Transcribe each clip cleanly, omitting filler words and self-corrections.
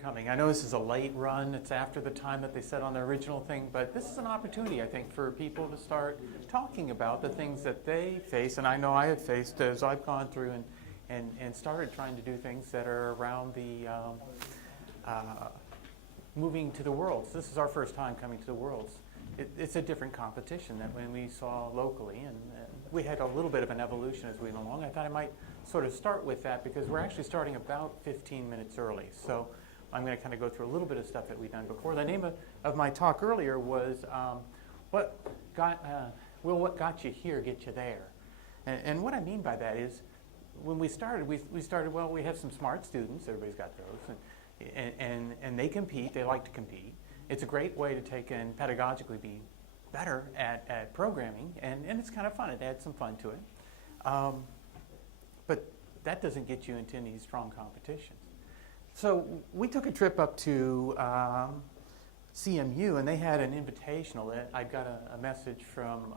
coming. I know this is a late run. It's after the time that they said on the original thing, but this is an opportunity, I think, for people to start talking about the things that they face, and I know I have faced as I've gone through and started trying to do things that are around the moving to the Worlds. This is our first time coming to the Worlds. It's a different competition than when we saw locally, and we had a little bit of an evolution as we went along. I thought I might sort of start with that because we're actually starting about 15 minutes early. So I'm going to kind of go through a little bit of stuff that we've done before. The name of my talk earlier was what got you here, get you there. And what I mean by that is when we started, well, we have some smart students. Everybody's got those. And they compete. They like to compete. It's a great way to take and pedagogically be better at programming, and it's kind of fun. It adds some fun to it. But that doesn't get you into any strong competitions. So we took a trip up to CMU, and they had an invitational. I got a message from,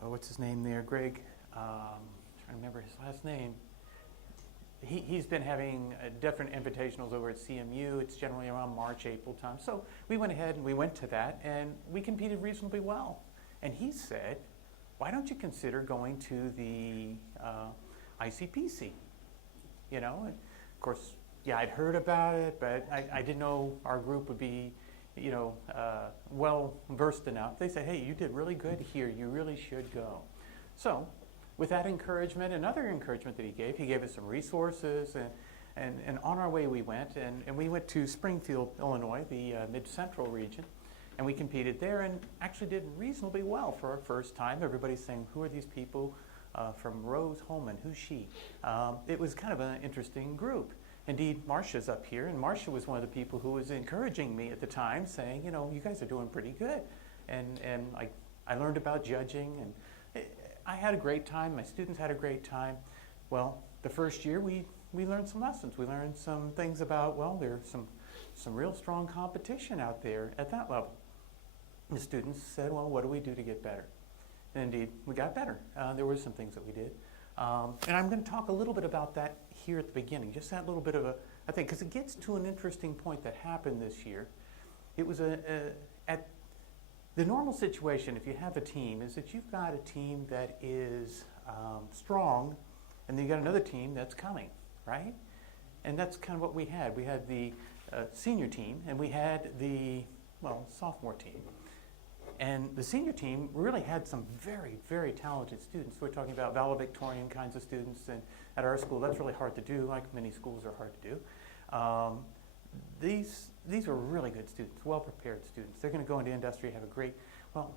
what's his name there, Greg, trying to remember his last name. He's been having different invitationals over at CMU. It's generally around March, April time. So we went ahead and we went to that, and we competed reasonably well. And he said, why don't you consider going to the ICPC? You know, and of course, yeah, I'd heard about it, but I didn't know our group would be, you know, well versed enough. They said, hey, you did really good here. You really should go. So with that encouragement and other encouragement that he gave us some resources, and on our way we went, and we went to Springfield, Illinois, the mid-central region, and we competed there and actually did reasonably well for our first time. Everybody's saying, who are these people from Rose-Hulman? Who's she? It was kind of an interesting group. Indeed, Marcia's up here, and Marcia was one of the people who was encouraging me at the time, saying, you know, you guys are doing pretty good. And I learned about judging, and I had a great time. My students had a great time. Well, the first year we learned some lessons. We learned some things about, well, there's some real strong competition out there at that level. The students said, well, what do we do to get better? And indeed, we got better. There were some things that we did. And I'm going to talk a little bit about that here at the beginning, just that little bit of a thing, because it gets to an interesting point that happened this year. It was at the normal situation, if you have a team, is that you've got a team that is strong, and then you've got another team that's coming, right? And that's kind of what we had. We had the senior team, and we had the, well, sophomore team. And the senior team really had some very, very talented students. We're talking about valedictorian kinds of students, and at our school, that's really hard to do, like many schools are hard to do. These were really good students, well-prepared students. They're going to go into industry, have a great, well,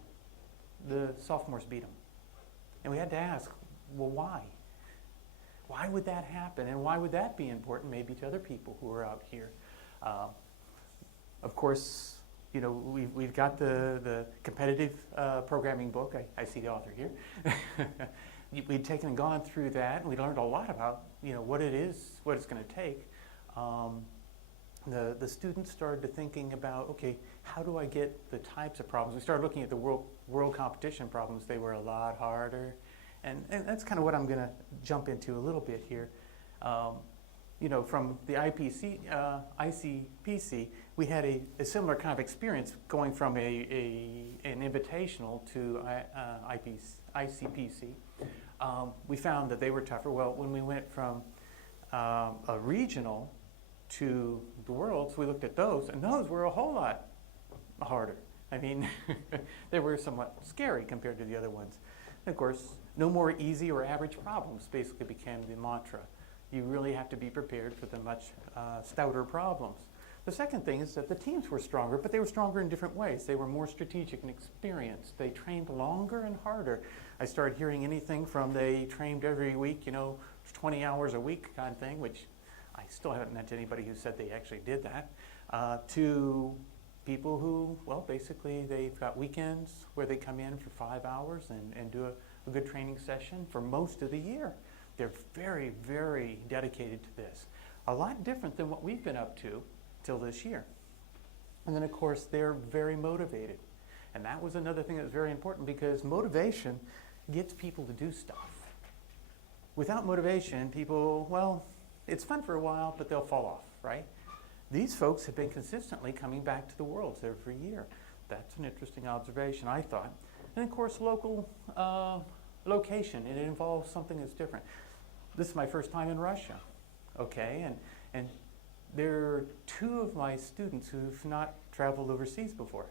the sophomores beat them. And we had to ask, well, why? Why would that happen? And why would that be important maybe to other people who are out here? Of course, you know, we've got the competitive programming book. I see the author here. We'd taken and gone through that, and we learned a lot about, you know, what it is, what it's going to take. The students started thinking about, okay, how do I get the types of problems? We started looking at the world competition problems. They were a lot harder. And that's kind of what I'm going to jump into a little bit here. You know, from the ICPC, we had a similar kind of experience going from an invitational to ICPC. We found that they were tougher. Well, when we went from a regional to the Worlds, we looked at those, and those were a whole lot harder. I mean, they were somewhat scary compared to the other ones. And of course, no more easy or average problems basically became the mantra. You really have to be prepared for the much stouter problems. The second thing is that the teams were stronger, but they were stronger in different ways. They were more strategic and experienced. They trained longer and harder. I started hearing anything from they trained every week, you know, 20 hours a week kind of thing, which I still haven't met anybody who said they actually did that, to people who, well, basically they've got weekends where they come in for 5 hours and do a good training session for most of the year. They're very, very dedicated to this. A lot different than what we've been up to till this year. And then, of course, they're very motivated. And that was another thing that was very important, because motivation gets people to do stuff. Without motivation, people, well, it's fun for a while, but they'll fall off, right? these folks have been consistently coming back to the Worlds every year. That's an interesting observation, I thought. And of course, local location. It involves something that's different. This is my first time in Russia, okay? And there are two of my students who've not traveled overseas before.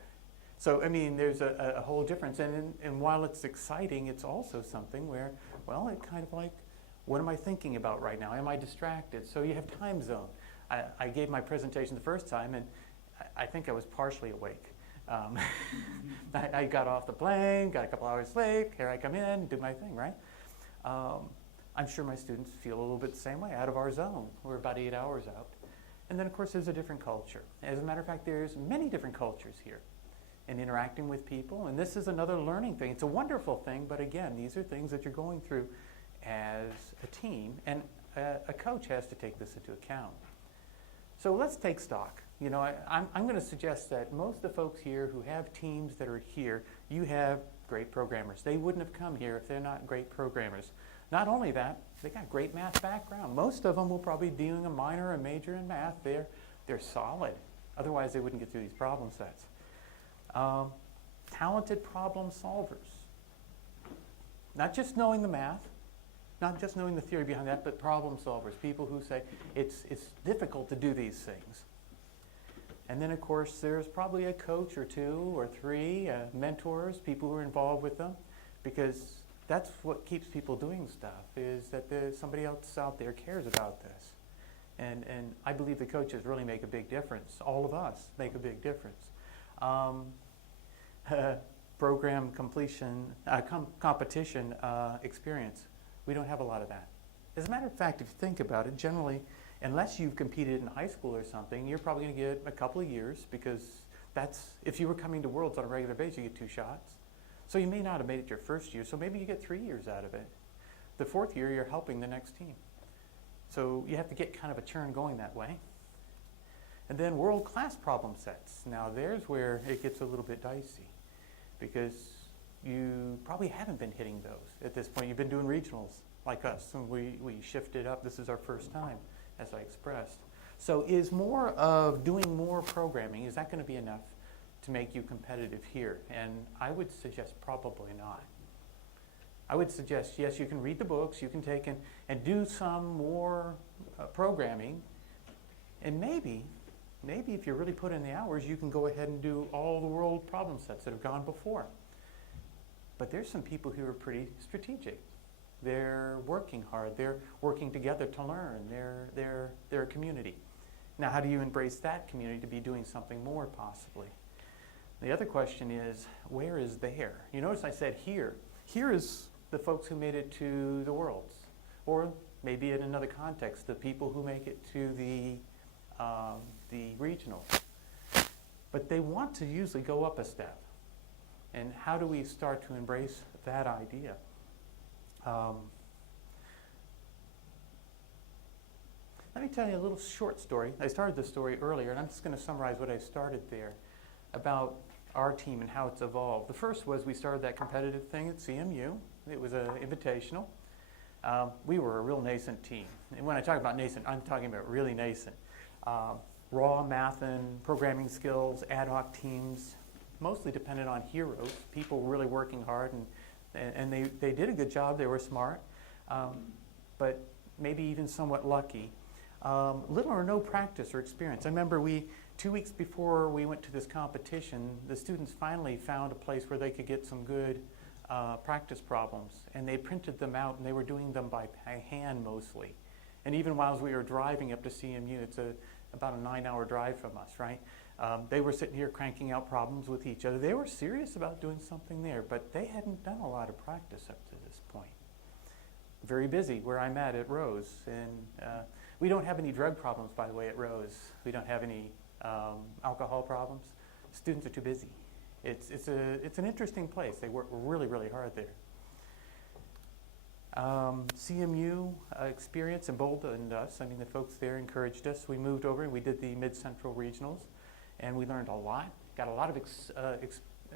So, I mean, there's a whole difference. And while it's exciting, it's also something where, well, it kind of like, what am I thinking about right now? Am I distracted? So you have time zone. I gave my presentation the first time, and I think I was partially awake. I got off the plane, got a couple hours late, here I come in, do my thing, right? I'm sure my students feel a little bit the same way, out of our zone. We're about 8 hours out. And then, of course, there's a different culture. As a matter of fact, there's many different cultures here in interacting with people, and this is another learning thing. It's a wonderful thing, but again, these are things that you're going through as a team, and a coach has to take this into account. So let's take stock. You know, I'm going to suggest that most of the folks here who have teams that are here, you have great programmers. They wouldn't have come here if they're not great programmers. Not only that, they got great math background. Most of them will probably be doing a minor or a major in math. They're solid. Otherwise, they wouldn't get through these problem sets. Talented problem solvers. Not just knowing the math, not just knowing the theory behind that, but problem solvers. People who say it's difficult to do these things. And then, of course, there's probably a coach or two or three, mentors, people who are involved with them, because that's what keeps people doing stuff, is that there's somebody else out there cares about this. And I believe the coaches really make a big difference. All of us make a big difference. Program completion, competition experience. We don't have a lot of that. As a matter of fact, if you think about it, generally, unless you've competed in high school or something, you're probably going to get a couple of years, because that's, if you were coming to Worlds on a regular basis, you get 2 shots. So you may not have made it your first year, so maybe you get 3 years out of it. The 4th year, you're helping the next team. So you have to get kind of a churn going that way. And then world-class problem sets. Now there's where it gets a little bit dicey, because you probably haven't been hitting those at this point. You've been doing regionals like us, and we shifted up. This is our first time, as I expressed. So is more of doing more programming, is that going to be enough to make you competitive here? And I would suggest probably not. I would suggest, yes, you can read the books, you can take and do some more programming, and maybe if you really put in the hours, you can go ahead and do all the world problem sets that have gone before. But there's some people who are pretty strategic. They're working hard. They're working together to learn. They're a community. Now, how do you embrace that community to be doing something more, possibly? The other question is, where is there? You notice I said here. Here is the folks who made it to the Worlds, or maybe in another context, the people who make it to the regional. But they want to usually go up a step. And how do we start to embrace that idea? Let me tell you a little short story. I started the story earlier, and I'm just going to summarize what I started there about our team and how it's evolved. The first was we started that competitive thing at CMU. It was an invitational. We were a real nascent team. And when I talk about nascent, I'm talking about really nascent. Raw math and programming skills, ad hoc teams, mostly dependent on heroes, people really working hard, and they did a good job. They were smart, but maybe even somewhat lucky. Little or no practice or experience. I remember 2 weeks before we went to this competition, the students finally found a place where they could get some good practice problems, and they printed them out, and they were doing them by hand mostly. And even while we were driving up to CMU, it's about a 9-hour drive from us, right? They were sitting here cranking out problems with each other. They were serious about doing something there, but they hadn't done a lot of practice up to this point. Very busy where I'm at Rose, and we don't have any drug problems, by the way, at Rose. We don't have any alcohol problems. Students are too busy. It's an interesting place. They work really, really hard there. CMU experience emboldened us. I mean, the folks there encouraged us. We moved over and we did the Mid-Central Regionals, and we learned a lot. Got a lot of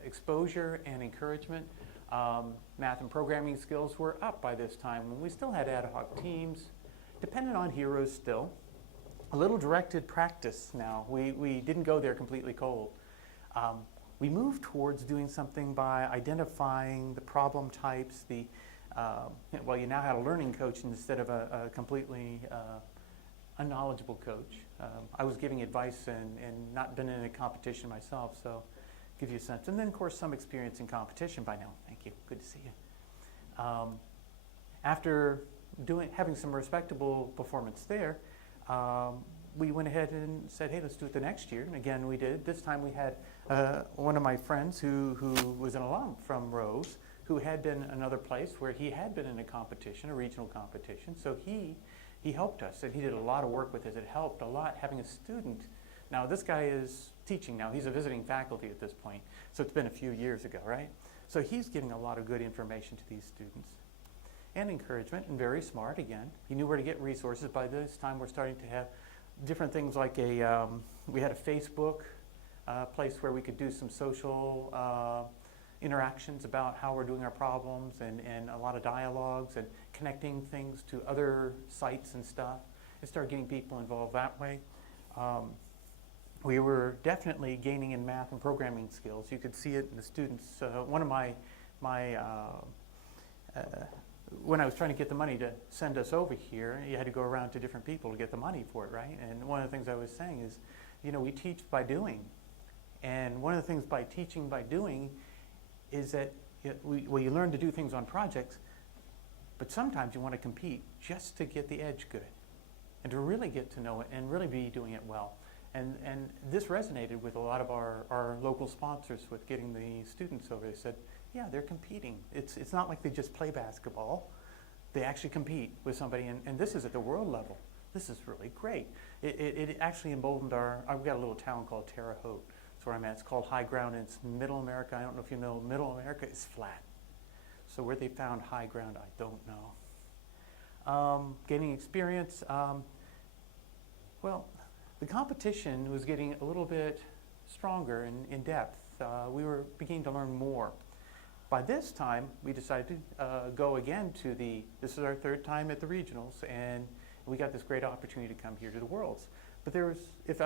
exposure and encouragement. Math and programming skills were up by this time. We still had ad hoc teams, dependent on heroes still. a little directed practice now. We didn't go there completely cold. We moved towards doing something by identifying the problem types, well, you now had a learning coach instead of a completely unknowledgeable coach. I was giving advice and not been in a competition myself, so give you a sense. And then, of course, some experience in competition by now. Thank you. Good to see you. After having some respectable performance there, we went ahead and said, hey, let's do it the next year. And again, we did. This time we had one of my friends who was an alum from Rose, who had been another place where he had been in a competition, a regional competition. So he helped us, and he did a lot of work with us. It helped a lot having a student. Now, this guy is teaching now. He's a visiting faculty at this point. So it's been a few years ago, right? So he's getting a lot of good information to these students. And encouragement, and very smart again. He knew where to get resources. By this time, we're starting to have different things like we had a Facebook place where we could do some social interactions about how we're doing our problems, and a lot of dialogues and connecting things to other sites and stuff. And started getting people involved that way. We were definitely gaining in math and programming skills. You could see it in the students. One of my when I was trying to get the money to send us over here, you had to go around to different people to get the money for it, right? And one of the things I was saying is, we teach by doing. And one of the things by teaching by doing is that you learn to do things on projects, but sometimes you want to compete just to get the edge good and to really get to know it and really be doing it well. And this resonated with a lot of our local sponsors with getting the students over. They said, yeah, they're competing. It's not like they just play basketball. They actually compete with somebody, and this is at the world level. This is really great. It actually emboldened I've got a little town called Terre Haute. That's where I'm at. It's called High Ground, and it's Middle America. I don't know if you know, Middle America is flat. So where they found high ground, I don't know. Gaining experience. Well, the competition was getting a little bit stronger and in depth. We were beginning to learn more. By this time, we decided to go again to this is our third time at the regionals, and we got this great opportunity to come here to the Worlds. But I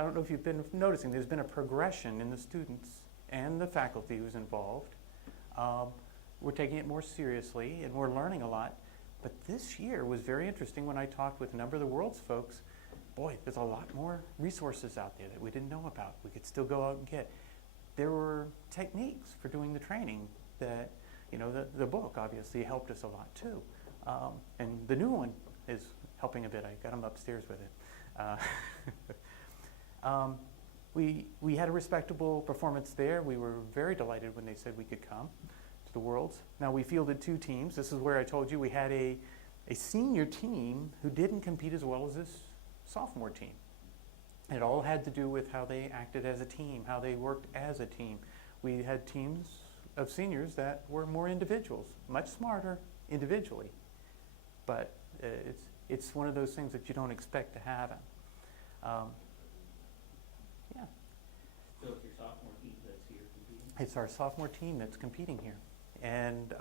don't know if you've been noticing, there's been a progression in the students and the faculty who's involved. We're taking it more seriously, and we're learning a lot. But this year was very interesting when I talked with a number of the Worlds folks. Boy, there's a lot more resources out there that we didn't know about. We could still go out and get. There were techniques for doing the training that, the book obviously helped us a lot too. And the new one is helping a bit. I got them upstairs with it. We had a respectable performance there. We were very delighted when they said we could come to the Worlds. Now, we fielded 2 teams. This is where I told you we had a senior team who didn't compete as well as this sophomore team. It all had to do with how they acted as a team, how they worked as a team. We had teams of seniors that were more individuals, much smarter individually. But it's one of those things that you don't expect to happen. Yeah. So it's your sophomore team that's here competing? It's our sophomore team that's competing here. And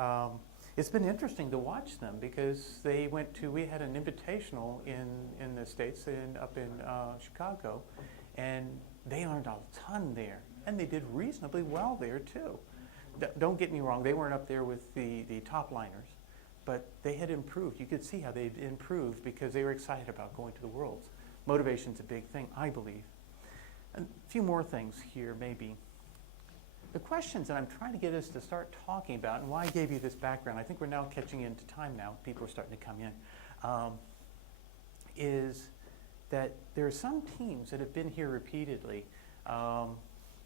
it's been interesting to watch them because we had an invitational in the States up in Chicago, and they learned a ton there. And they did reasonably well there too. Don't get me wrong, they weren't up there with the top liners, but they had improved. You could see how they'd improved because they were excited about going to the Worlds. Motivation's a big thing, I believe. And a few more things here, maybe. The questions that I'm trying to get us to start talking about, and why I gave you this background, I think we're now catching into time now, people are starting to come in, is that there are some teams that have been here repeatedly.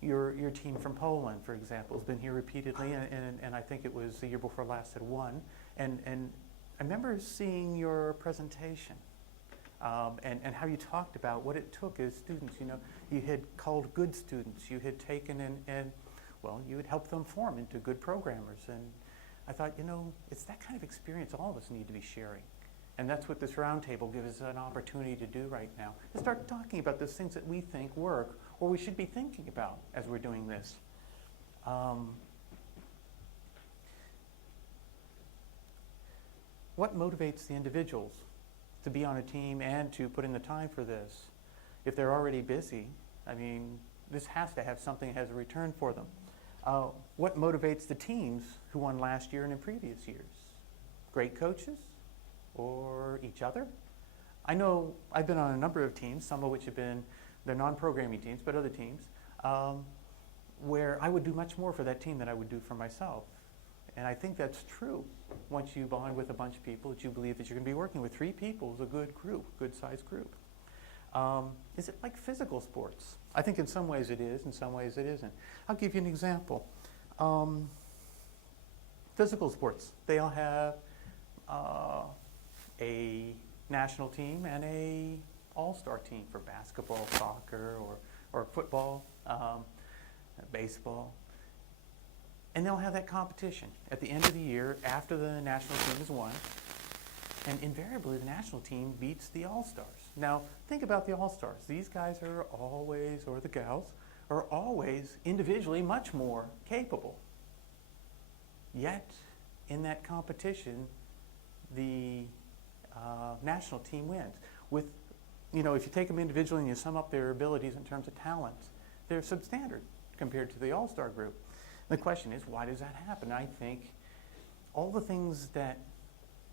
Your team from Poland, for example, has been here repeatedly, and I think it was the year before last had won. And I remember seeing your presentation and how you talked about what it took as students. You had called good students. You had taken and you would help them form into good programmers. And I thought, it's that kind of experience all of us need to be sharing. And that's what this roundtable gives us an opportunity to do right now, to start talking about those things that we think work or we should be thinking about as we're doing this. What motivates the individuals to be on a team and to put in the time for this? if they're already busy, I mean, this has to have something that has a return for them. What motivates the teams who won last year and in previous years? Great coaches or each other? I know I've been on a number of teams, some of which have been, they're non-programming teams, but other teams, where I would do much more for that team than I would do for myself. And I think that's true once you bond with a bunch of people that you believe that you're going to be working with. 3 people is a good group, good-sized group. Is it like physical sports? I think in some ways it is, in some ways it isn't. I'll give you an example. Physical sports, they all have a national team and a all-star team for basketball, soccer, or football, baseball. And they'll have that competition at the end of the year after the national team has won. And invariably, the national team beats the All-Stars. Now, think about the All-Stars. These guys are always, or the gals, are always individually much more capable. Yet, in that competition, the national team wins. With, if you take them individually and you sum up their abilities in terms of talents, they're substandard compared to the All-Star group. The question is, why does that happen? I think all the things that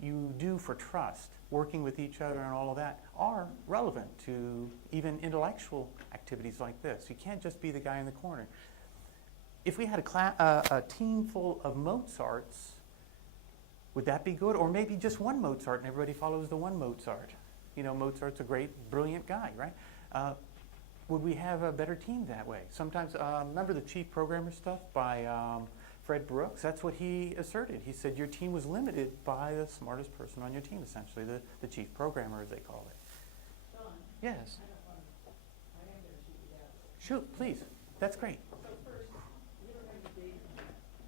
you do for trust, working with each other and all of that, are relevant to even intellectual activities like this. You can't just be the guy in the corner. If we had a team full of Mozarts, would that be good? Or maybe just one Mozart and everybody follows the one Mozart. Mozart's a great, brilliant guy, right? Would we have a better team that way? Sometimes, remember the chief programmer stuff by Fred Brooks? That's what he asserted. He said your team was limited by the smartest person on your team, essentially, the chief programmer, as they call it. Shawn, Yes. I am going to shoot you down. Shoot, please. That's great. So first, you don't have the data.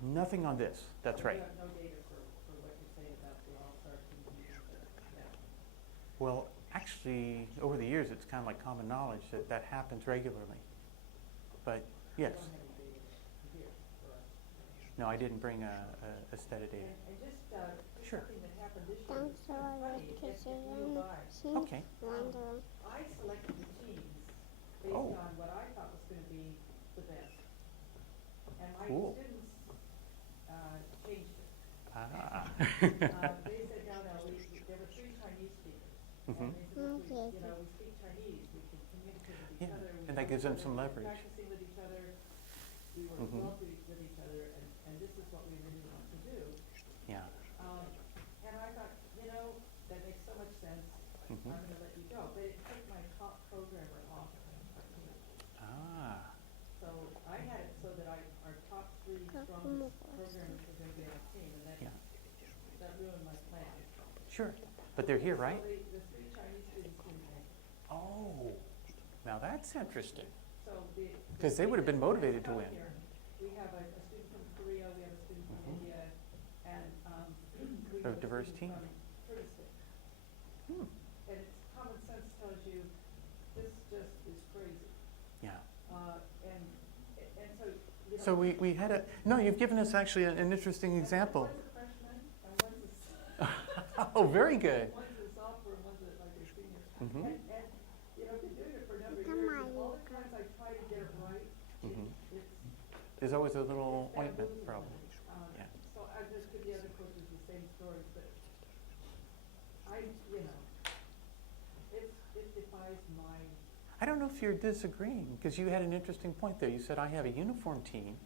Nothing on this. That's right. You have no data for what you're saying about the all-star team. Yeah. Well, actually, over the years, it's kind of like common knowledge that that happens regularly. But, yes. You don't have any data here for us. No, I didn't bring a set of data. And just Sure. something that happened this year. Don't It's show kind of us funny. It because flew by. Okay. Wonder. I selected the teams based Oh. on what I thought was going to be the best. And my Cool. students changed it. Ah. They said, no, there were 3 Chinese speakers. Mhm. And they said, look, Okay. we speak Chinese, we can communicate with each Yeah, other. and that gives them some we're leverage. practicing with each other, we work Mhm. well with each other, and this is what we really want to do. Yeah. And I thought, that makes so much sense, I'm Mhm. gonna let you go. But it took my top programmer off our team. Ah. So I had it so that our top 3 strongest programmers were gonna be on the team, and Yeah. that ruined my plan. Sure. But they're here, right? So the 3 Chinese students didn't make it. Oh. Now that's interesting. So the. Because they would have been motivated to win. Here, we have a student from Korea, we have a student from Mhm. India, and we A have a diverse student team. from Kurdistan. Hmm. And it's common sense tells you, this just is crazy. Yeah. And so, So we had a, no, you've given us actually an interesting example. One's a freshman, and one's a, Oh, very good. one's a sophomore, and one's like a senior. Mhm. And I've been doing it for a number of years, and all the times I try to get it right, Mhm. it's There's always a little bad ointment losing. problem. Yeah. So I just give the other coaches the same story, but it defies my. I don't know if you're disagreeing, because you had an interesting point there. You said, I have a uniform team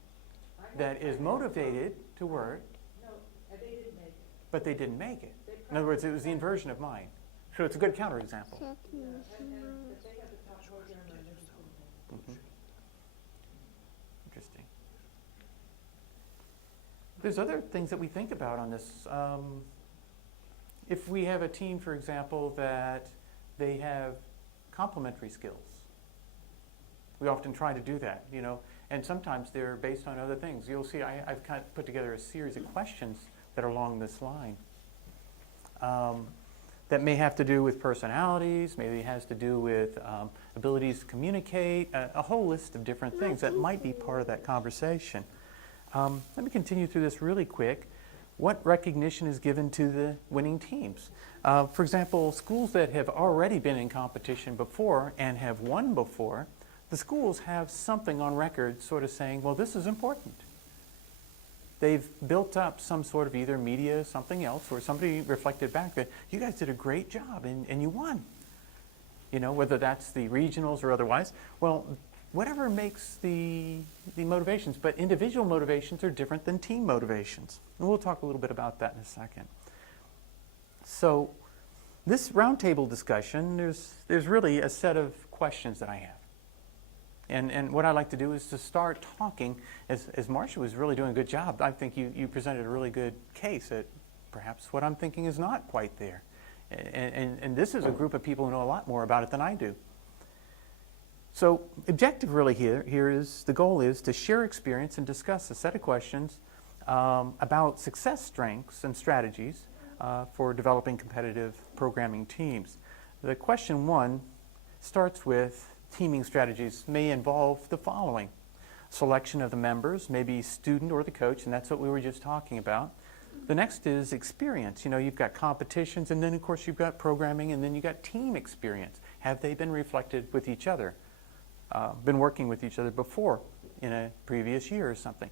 that is motivated to work, No, they didn't make it. but they didn't make it. They In other words, it was the inversion of mine. So it's a good counterexample. But they had the top programmer and they just didn't make it. Mhm. Interesting. There's other things that we think about on this. If we have a team, for example, that they have complementary skills, we often try to do that, and sometimes they're based on other things. You'll see I've kind of put together a series of questions that are along this line. That may have to do with personalities, maybe it has to do with abilities to communicate, a whole list of different things that might be part of that conversation. Let me continue through this really quick. what recognition is given to the winning teams. For example, schools that have already been in competition before and have won before, the schools have something on record sort of saying, well, this is important. They've built up some sort of either media, something else, or somebody reflected back that you guys did a great job and you won. You know, whether that's the regionals or otherwise. Well, whatever makes the motivations, but individual motivations are different than team motivations. And we'll talk a little bit about that in a second. So this roundtable discussion, there's really a set of questions that I have. And what I like to do is to start talking, as Marcia was really doing a good job, I think you presented a really good case that perhaps what I'm thinking is not quite there. And this is a group of people who know a lot more about it than I do. So objective really here is, the goal is to share experience and discuss a set of questions about success strengths and strategies for developing competitive programming teams. The question 1 starts with teaming strategies may involve the following. Selection of the members, maybe student or the coach, and that's what we were just talking about. The next is experience. You know, you've got competitions, and then of course you've got programming, and then you've got team experience. Have they been reflected with each other? Been working with each other before in a previous year or something?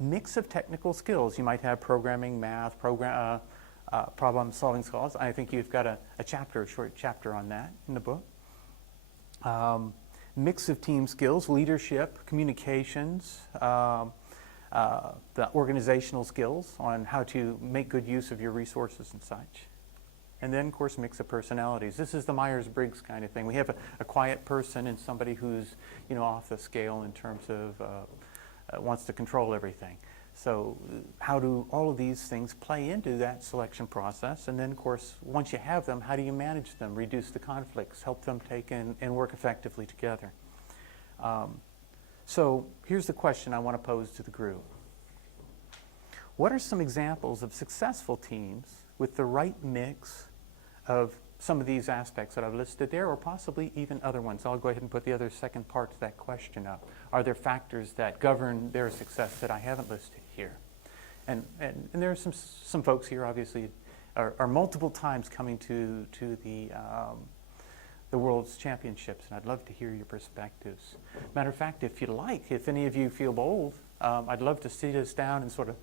Mix of technical skills. You might have programming, math, problem-solving skills. I think you've got a short chapter on that in the book. Mix of team skills, leadership, communications, the organizational skills on how to make good use of your resources and such. And then, of course, mix of personalities. This is the Myers-Briggs kind of thing. We have a quiet person and somebody who's, you know, off the scale in terms of wants to control everything. So how do all of these things play into that selection process? And then, of course, once you have them, how do you manage them, reduce the conflicts, help them take and work effectively together? So here's the question I want to pose to the group. What are some examples of successful teams with the right mix of some of these aspects that I've listed there, or possibly even other ones? I'll go ahead and put the other second part to that question up. Are there factors that govern their success that I haven't listed here? And there are some folks here, obviously, are multiple times coming to the World's Championships, and I'd love to hear your perspectives. Matter of fact, if you'd like, if any of you feel bold, I'd love to sit us down and sort of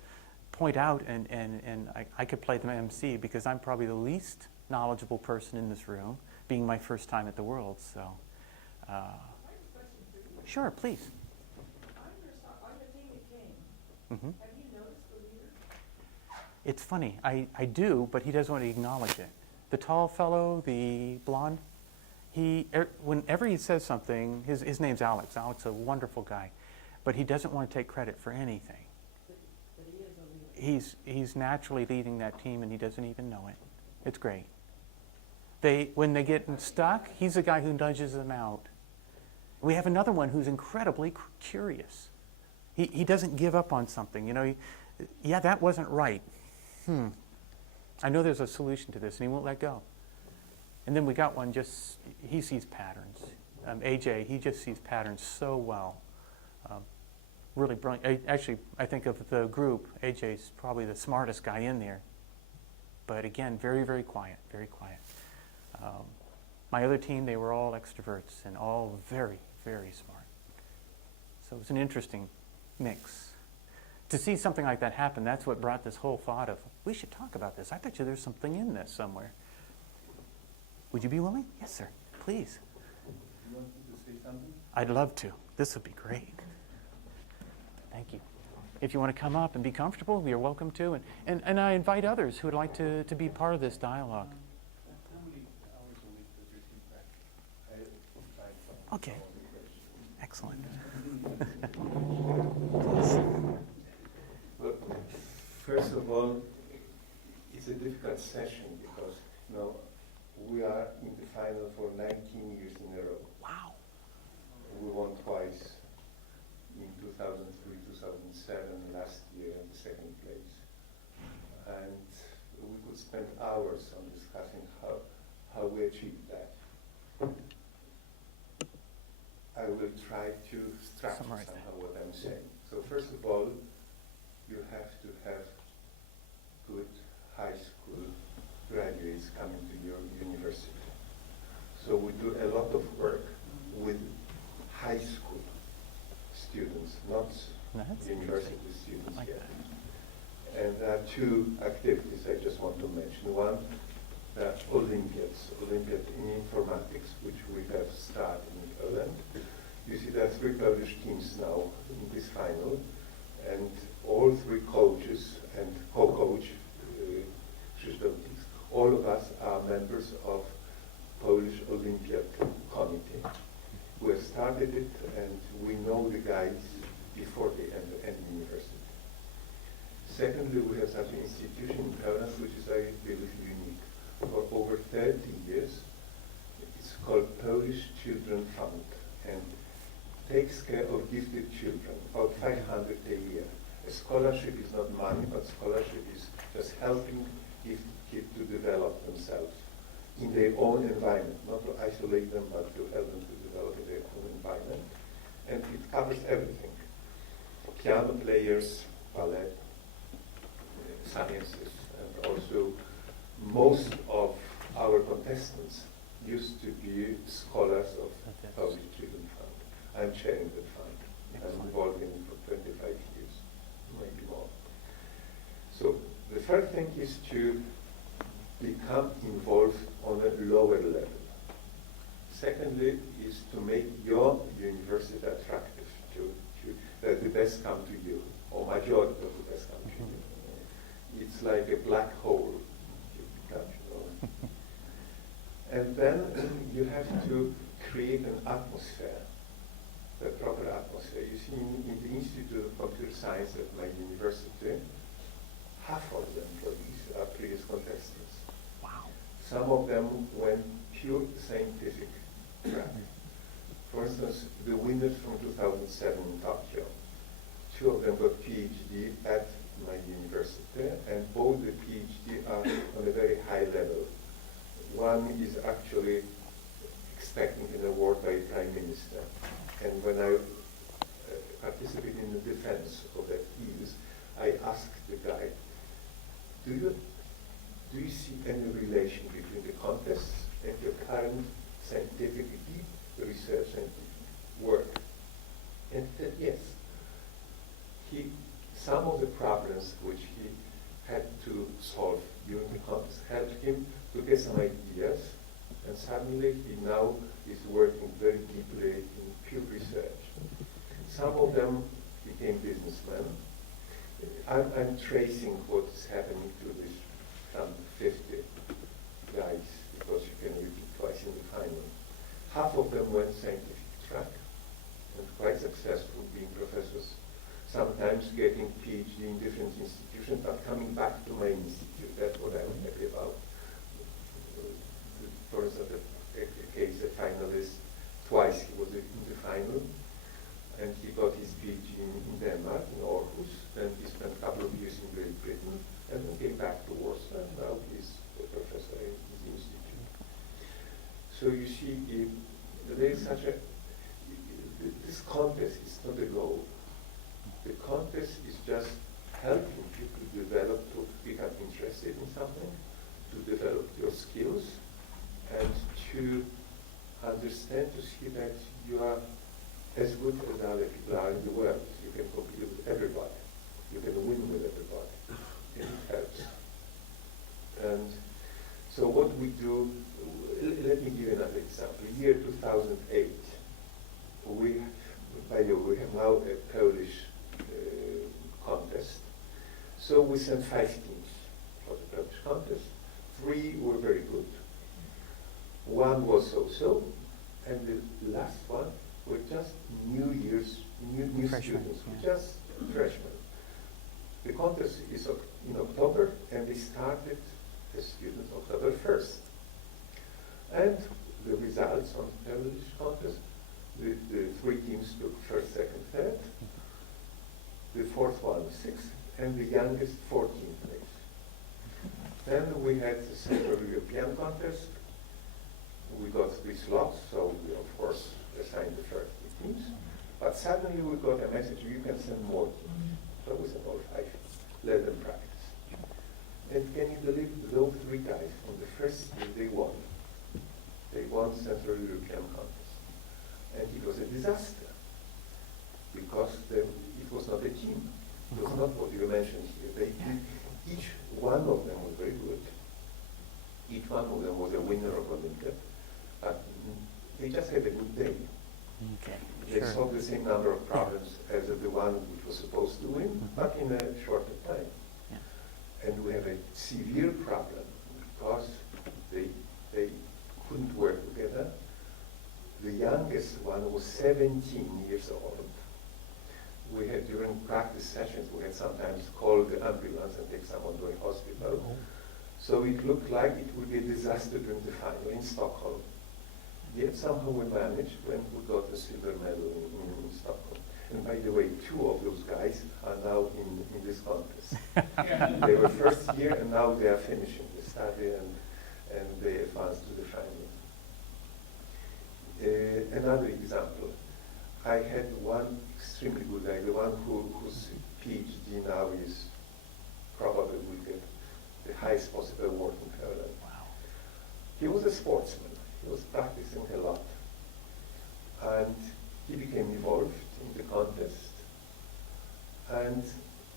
point out, and I could play the MC, because I'm probably the least knowledgeable person in this room, being my first time at the World. So, I have a question for you. sure, please. On the team that came, Mm-hmm. have you noticed the leader? It's funny, I do, but he doesn't want to acknowledge it. The tall fellow, the blonde, whenever he says something, his name's Alex. Alex is a wonderful guy, but he doesn't want to take credit for anything. But he is a leader. He's naturally leading that team, and he doesn't even know it. It's great. When they get stuck, he's the guy who nudges them out. We have another one who's incredibly curious. He doesn't give up on something. You know, yeah, that wasn't right. I know there's a solution to this, and he won't let go. And then we got one, he sees patterns. AJ, he just sees patterns so well. Really brilliant. Actually, I think of the group, AJ's probably the smartest guy in there. But again, very, very quiet, very quiet. My other team, they were all extroverts and all very, very smart. So it was an interesting mix. To see something like that happen, that's what brought this whole thought of, we should talk about this. I bet you there's something in this somewhere. Would you be willing? Yes, sir. Please. You want me to say something? I'd love to. This would be great. Thank you. If you want to come up and be comfortable, you're welcome to. And I invite others who would like to be part of this dialogue. How many hours a week does your team practice? Okay. Excellent. Well, first of all, it's a difficult session because, you know, we are in the final for 19 years in a row. Wow. We won twice in 2003, 2007, last year in the second place. And we could spend hours on discussing how we achieved that. I will try to structure Summarize somehow what I'm saying. So first of all, you have to have good high school graduates coming to your university. So we do a lot of work with high school students, not That's university interesting. students Like yet. that. And there are two activities I just want to mention. One, the Olympiads, Olympiad in informatics, which we have started in Poland. You see there are 3 Polish teams now in this final, and all 3 coaches and co-coach, Krzysztof, all of us are members of Polish Olympiad Committee. We have started it, and we know the guys before they enter any university. Secondly, we have such an institution in Poland, which is, I believe, unique. For over 30 years, it's called Polish Children Fund, and takes care of gifted children, about 500 a year. A scholarship is not money, but scholarship is just helping gifted kids to develop themselves in their own environment, not to isolate them, but to help them to develop in their own environment. And it covers everything. Piano players, ballet, sciences, and also most of our contestants used to be scholars of Okay. Polish Children Fund. I'm chairing the fund. I'm Excellent. involved in it for 25 years, maybe more. So the first thing is to become involved on a lower level. Secondly is to make your university attractive, that the best come to you, or majority of the best come to you. It's like a black hole. And then you have to create an atmosphere, the proper atmosphere. You see, in the Institute of Computer Science at my university, half of the employees are previous contestants. Wow. Some of them went pure scientific track. For instance, the winners from 2007 in Tokyo, 2 of them got PhD at my university, and both the PhD are on a very high level. One is actually expecting an award by the Prime Minister. And when I participated in the defense of that thesis, I asked the guy, do you see any relation between the contests and your current scientific deep research and work? And he said yes. Some of the problems which he had to solve during the contest helped him to get some ideas, and suddenly he now is working very deeply in pure research. Some of them became businessmen. I'm tracing what is happening to this from 50 guys, because you can repeat twice in the final. Half of them went scientific track and quite successful, being professors, sometimes getting PhD in different institutions, but coming back to my institute. That's what I'm happy about. For instance, a case, a finalist, twice he was in the final, and he got his PhD in Denmark, in Aarhus, then he spent a couple of years in Great Britain, and then came back to Warsaw, and now he's a professor in his institute. So you see, there is such a, this contest is not a goal. The contest is just helping you to develop, to become interested in something, to develop your skills, and to understand, to see that you are as good as other people are in the world. You can compete with everybody. You can win with everybody. And it helps. And so what we do, let me give you another example. Year 2008, by the way, we have now a Polish contest. So we sent 5 teams for the Polish contest. 3 were very good. 1 was so-so, and the last one were just new Freshmen, students, yeah. just freshmen. The contest is in October, and they started as students October 1st. And the results on the Polish contest, the 3 teams took 1st, 2nd, 3rd. The 4th one 6th, and the youngest 14th place. Then we had the Central European contest. We got 3 slots, so we of course assigned the first 3 teams. But suddenly we got a message, you can send more teams. So we said, all 5, let them practice. And can you believe those three guys on the first year they won? They won Central European contest. And it was a disaster because it was not a team. It was not what you mentioned here. Each one of them was very good. Each one of them was a winner of Olympiad. But they just had a good day. Okay, They sure. solved the same number of problems as the one which was supposed to win, but in a shorter time. Yeah. And we have a severe problem because they couldn't work together. The youngest one was 17 years old. We had, during practice sessions, we had sometimes called the ambulance and take someone to a hospital. So it looked like it would be a disaster during the final in Stockholm. Yet somehow we managed when we got the silver medal in Stockholm. And by the way, two of those guys are now in this contest. They were first year and now they are finishing the study and they advanced to the final. Another example, I had one extremely good guy, the one whose PhD now is probably will get the highest possible award in Poland. Wow. He was a sportsman. He was practicing a lot. And he became involved in the contest. And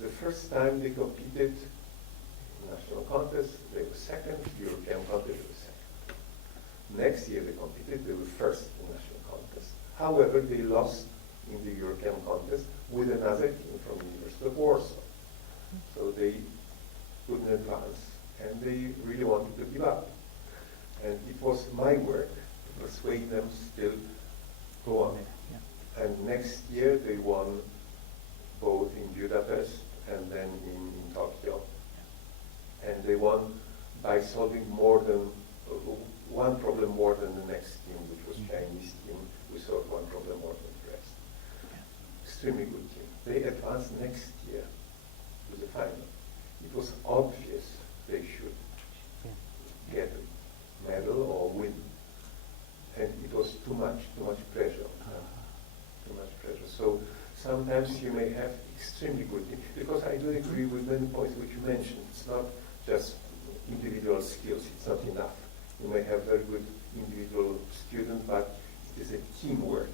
the first time they competed in national contest, they were second, European contest, they were second. Next year they competed, they were first in national contest. However, they lost in the European contest with another team from the University of Warsaw. So they couldn't advance, and they really wanted to give up. And it was my work to persuade them still go on. Yeah. And next year they won both in Budapest and then in Tokyo. And they won by solving more than one problem more than the next team, which was Chinese team. We solved one problem more than the rest. Extremely good team. They advanced next year to the final. It was obvious they should get a medal or win. And it was too much pressure. Too much pressure. So sometimes you may have extremely good team. Because I do agree with many points which you mentioned. It's not just individual skills, it's not enough. You may have very good individual students, but it is a teamwork.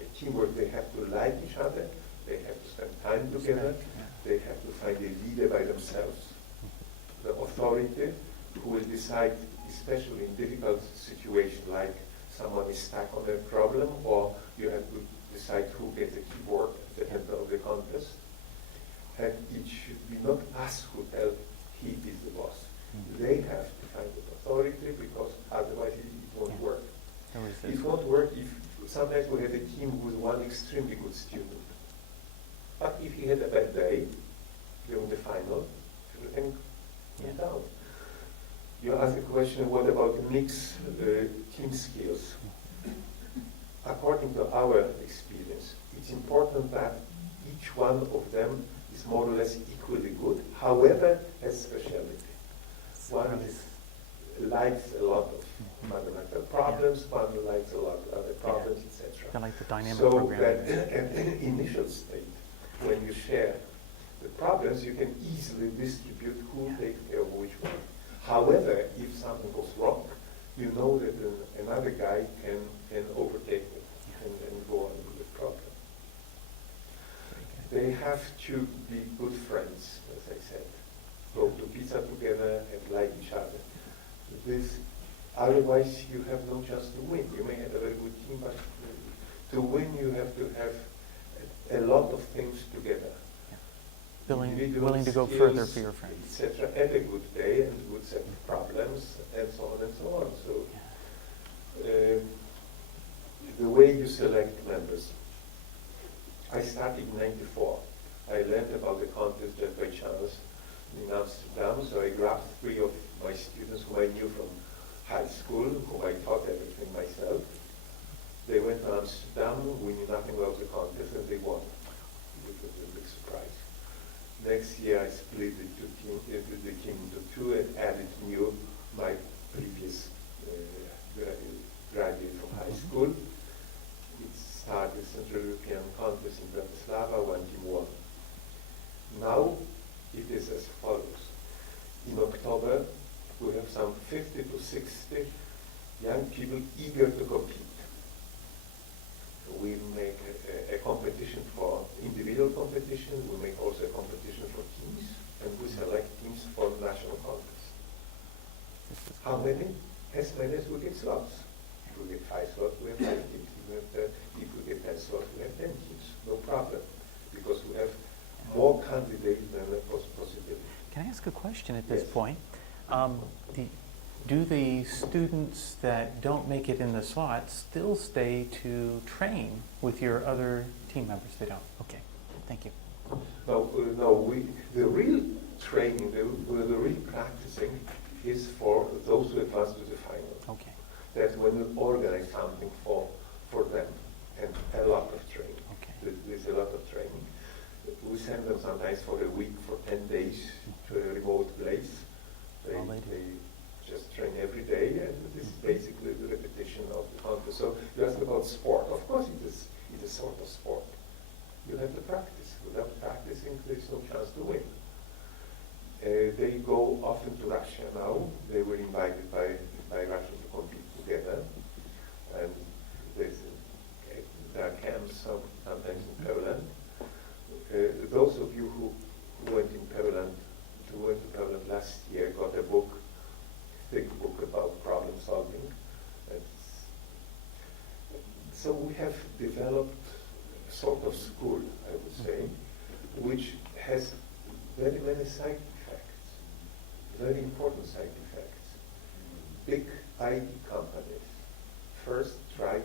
A teamwork, they have to like each other, they have to spend time together, they have to find a leader by themselves. The authority who will decide, especially in difficult situations like someone is stuck on a problem, or you have to decide who gets the keyboard at the end of the contest. And it should be not us who tell he is the boss. They have to find the authority because otherwise it won't work. It won't work if sometimes we have a team with one extremely good student. But if he had a bad day during the final, everything went down. You asked the question, what about mixed team skills? According to our experience, it's important that each one of them is more or less equally good, however, has speciality. One likes a lot of mathematical problems, one likes a lot of other problems, etc. I like the dynamic So programming. that at the initial state, when you share the problems, you can easily distribute who takes care of which one. However, if something goes wrong, you know that another guy can overtake it and go on with the problem. They have to be good friends, as I said. Go to pizza together and like each other. Otherwise, you have no chance to win. You may have a very good team, but to win, you have to have a lot of things together. Willing to go further for your friends. Etc. And a good day and a good set of problems and so on and so on. So the way you select members. I started in '94. I learned about the contest just by chance in Amsterdam, so I grabbed 3 of my students whom I knew from high school, whom I taught everything myself. They went to Amsterdam, we knew nothing about the contest, and they won, which was a big surprise. Next year I split the team into 2 and added my previous graduate from high school. It started Central European Contest in Bratislava, 1 team won. Now it is as follows. In October, we have some 50 to 60 young people eager to compete. We make a competition for individual competition, we make also a competition for teams, and we select teams for national contest. How many? As many as we get slots. If we get 5 slots, we have 5 teams. If we get 10 slots, we have 10 teams. No problem, because we have more candidates than the possibility. Can I ask a question at this Yes. point? Do the students that don't make it in the slots still stay to train with your other team members? They don't? Okay, thank you. No, the real training, the real practicing is for those who advance to the final. Okay, That's when we organize something for them, and a lot of training. okay. There's a lot of training. We send them sometimes for a week, for 10 days to a remote place. They just train every day, and this is basically the repetition of the contest. So you ask about sport. Of course it is a sort of sport. You have to practice. Without practicing, there's no chance to win. They go often to Russia now. They were invited by Russia to compete together. And there are camps sometimes in Poland. Those of you who went to Poland last year got a book, thick book about problem solving. So we have developed a sort of school, I would say, which has very many side effects, very important side effects. Big IT companies first try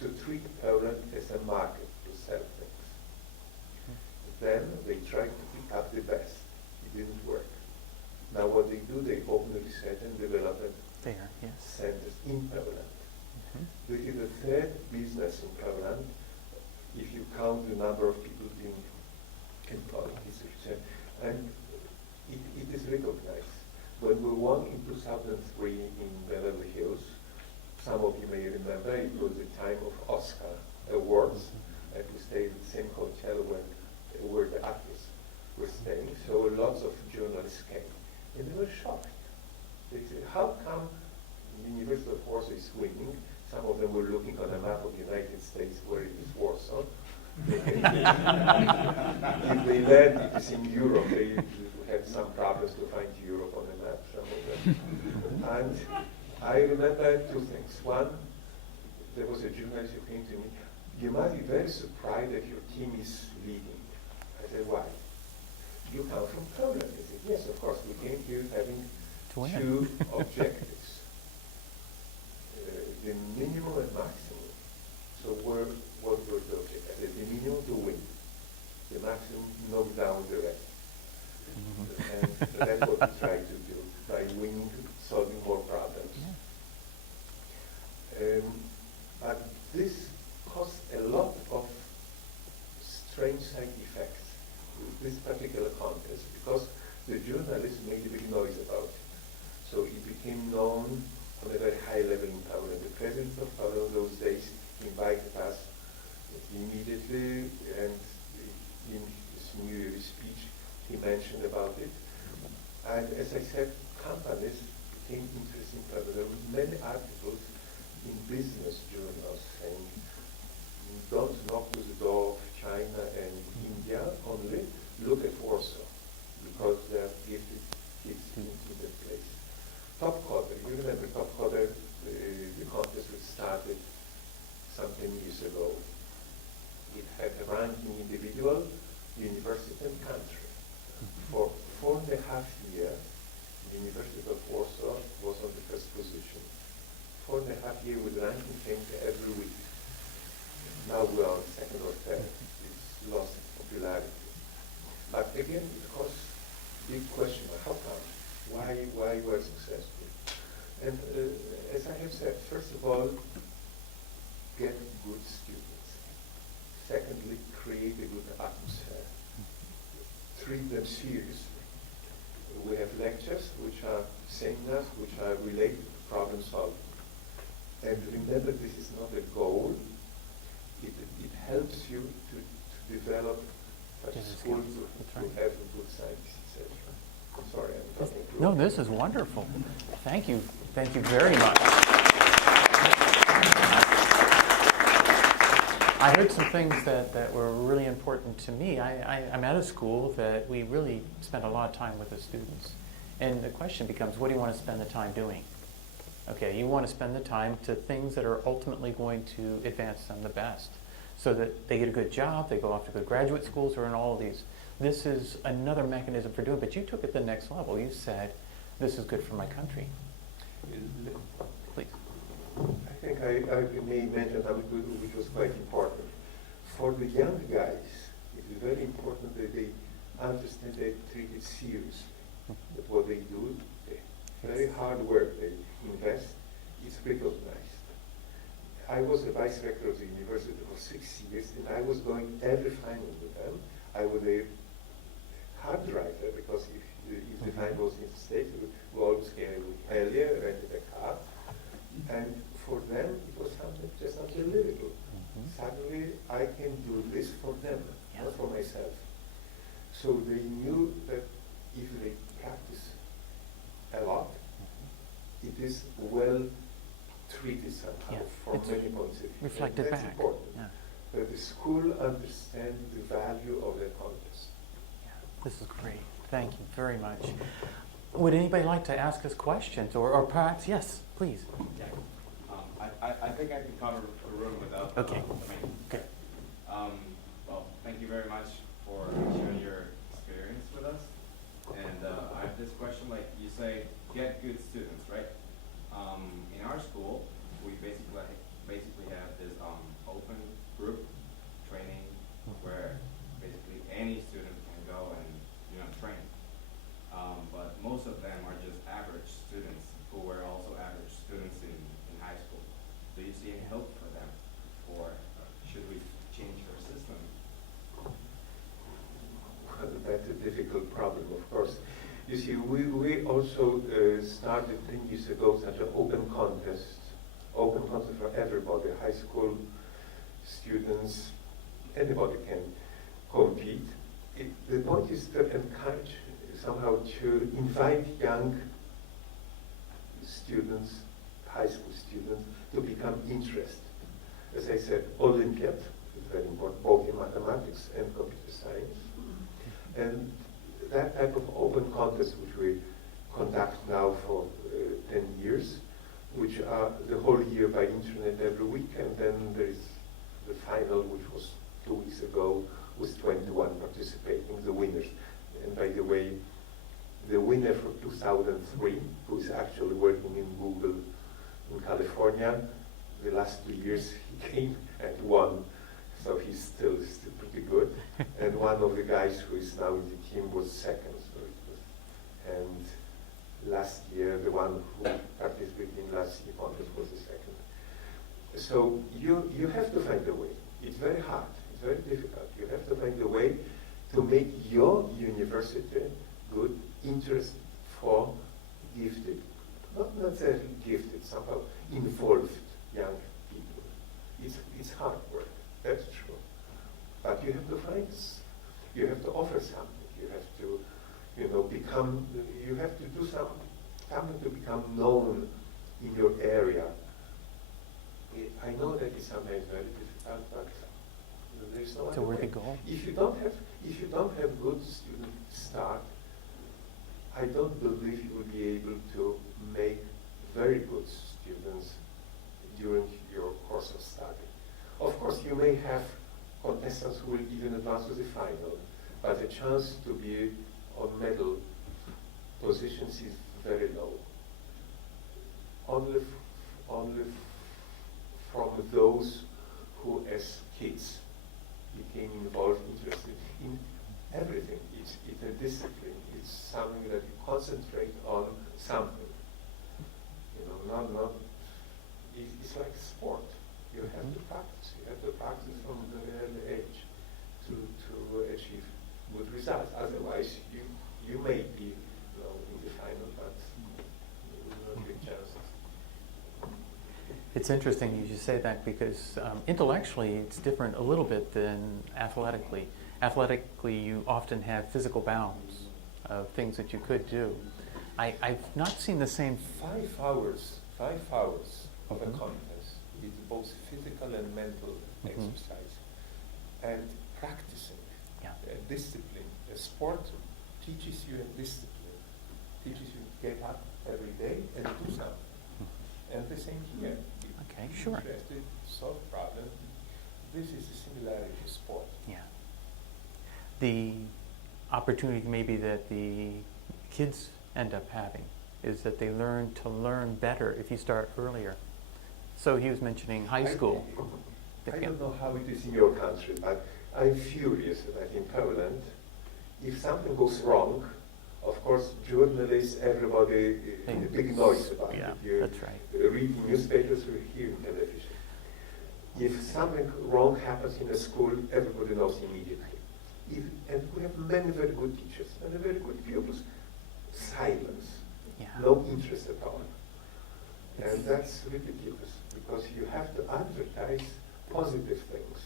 to treat Poland as a market to sell things. Then they try to pick up the best. It didn't work. Now what they do, they open research and development There, yes. centers in Poland. Mhm. This is the third business in Poland, if you count the number of people being employed. And it is recognized. When we won in 2003 in Beverly Hills, some of you may remember, it was the time of Oscar awards, and we stayed at the same hotel where the actors were staying, so lots of journalists came. And they were shocked. They said, how come the University of Warsaw is winning? Some of them were looking on a map of the United States where it is Warsaw. If they learned it is in Europe, they had some problems to find Europe on the map, some of them. And I remember 2 things. One, there was a journalist who came to me, you must be very surprised that your team is leading. I said, why? You come from Poland. He said, yes, of course. We came here having To win. 2 objectives. The minimum and maximum. So what were the objectives? I said, the minimum to win. The maximum knock down the rest. And that's what we try to do by winning, solving more problems. Yeah. But this caused a lot of strange side effects with this particular contest because the journalists made a big noise about it. So it became known on a very high level in Poland. The president of Poland those days invited us immediately, and in his New Year's speech he mentioned about it. And as I said, companies became interested in Poland. There were many articles in business journals saying, don't knock to the door of China and India only, look at Warsaw, because they are gifted kids into that place. Top Coder, you remember Top Coder, the contest which started some 10 years ago. It had a ranking individual, university and country. For 4.5 years, the University of Warsaw was on the first position. 4.5 years with ranking change every week. Now we are on second or third. It's lost popularity. But again, it caused big question, how come? Why were successful? And as I have said, first of all, get good students. Secondly, create a good atmosphere. Treat them seriously. We have lectures which are seminars which are related to problem solving. And remember, this is not a goal. It helps you to develop such a Yes, school that's to right. have a good science, etc. Sorry, I'm talking too No, much. this is wonderful. Thank you. Thank you very much. I heard some things that were really important to me. I'm at a school that we really spend a lot of time with the students. And the question becomes, what do you want to spend the time doing? Okay, you want to spend the time to things that are ultimately going to advance them the best, so that they get a good job, they go off to good graduate schools, or in all of these. This is another mechanism for doing it, but you took it to the next level. You said, this is good for my country. Please. I think I may mention something which was quite important. For the young guys, it is very important that they understand they treat it seriously. That what they do, very hard work they invest, is recognized. I was the vice rector of the university for 6 years, and I was going every final with them. I was a hard driver, because if the final was in the States, we always came with earlier, rented a car. And for them, it was something just unbelievable. Suddenly, I can do this for them, not for myself. So they knew that if they practice a lot, it is well treated somehow from it's many points of view. reflected And that's back. important. Yeah. That the school understands the value of the contest. This is great. Thank you very much. Would anybody like to ask us questions, or perhaps, yes, please. Yeah. I think I can cover the room without. Okay. Okay. Well, thank you very much for sharing your experience with us. And I have this question. Like you say, get good students, right? In our school, we basically have this open group training where basically any student can go and train. But most of them are just average students who were also average students in high school. Do you see any hope for them, or should we change our system? That's a difficult problem, of course. You see, we also started 10 years ago such an open contest for everybody, high school students, anybody can compete. The point is to encourage, somehow to invite young students, high school students, to become interested. As I said, Olympiad is very important, both in mathematics and computer science. And that type of open contest, which we conduct now for 10 years, which are the whole year by internet every week, and then there is the final, which was 2 weeks ago, with 21 participating, the winners. And by the way, the winner for 2003, who is actually working in Google in California, the last 2 years he came and won, so he's still pretty good. And one of the guys who is now in the team was second. So it was, and last year, the one who participated in last year's contest was the second. So you have to find a way. It's very hard. It's very difficult. You have to find a way to make your university good, interest for gifted, not necessarily gifted, somehow involved young people. It's hard work, that's true. But you have to find, you have to offer something. You have to, become, you have to do something to become known in your area. I know that it's sometimes very difficult, but there's no It's a other worthy way. goal. If you don't have good student start, I don't believe you will be able to make very good students during your course of study. Of course, you may have contestants who will even advance to the final, but the chance to be on medal positions is very low. Only from those who, as kids, became involved, interested in everything. It's a discipline. It's something that you concentrate on something. It's like sport. You have to practice. You have to practice from the early age to achieve good results. Otherwise, you may be in the final, but you will not get chances. It's interesting you should say that, because intellectually it's different a little bit than athletically. Athletically, you often have physical bounds of things that you could do. I've not seen the same. 5 hours of a Mhm. contest is both physical and mental Mhm. exercise. And practicing, Yeah. discipline. A sport teaches you a discipline, teaches you to get up every day and do something. And the same here. Okay, Be sure. interested, solve problems. This is a similarity to sport. Yeah. The opportunity maybe that the kids end up having is that they learn to learn better if you start earlier. So he was mentioning high school. I don't know how it is in your country, but I'm furious that in Poland, if something goes wrong, of course, journalists, everybody, a big noise about Yeah, it. You that's right. read newspapers, you hear television. If something wrong happens in a school, everybody knows immediately. And we have many very good teachers and very good pupils. Silence, Yeah. no interest at all. And that's ridiculous, because you have to advertise positive things.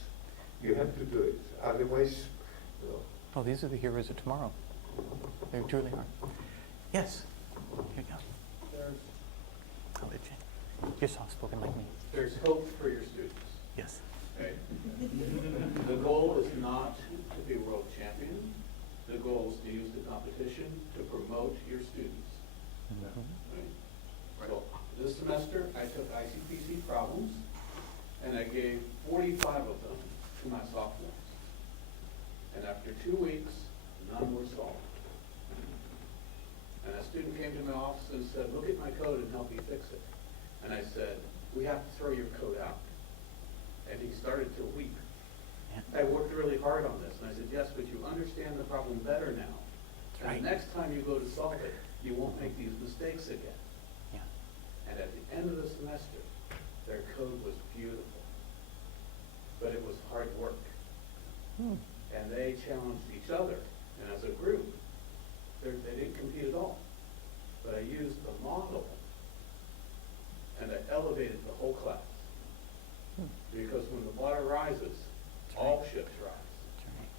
You have to do it. Otherwise, you know. Oh, these are the heroes of tomorrow. They truly are. Yes. Here you go. There's, I'll let you. You're soft-spoken like me. there's hope for your students. Yes. Okay? The goal is not to be world champion. The goal is to use the competition to promote your students. Mhm. Right? So this semester, I took ICPC problems, and I gave 45 of them to my sophomores. And after 2 weeks, none were solved. And a student came to my office and said, look at my code and help me fix it. And I said, we have to throw your code out. And he started to weep. Yeah. I worked really hard on this, and I said, yes, but you understand the problem better now. That's And right. the next time you go to solve it, you won't make these mistakes again. Yeah. And at the end of the semester, their code was beautiful. But it was hard work. Hmm. And they challenged each other. And as a group, they didn't compete at all. But I used the model, and I elevated the whole class. Hmm. Because when the water rises, all ships rise. That's right.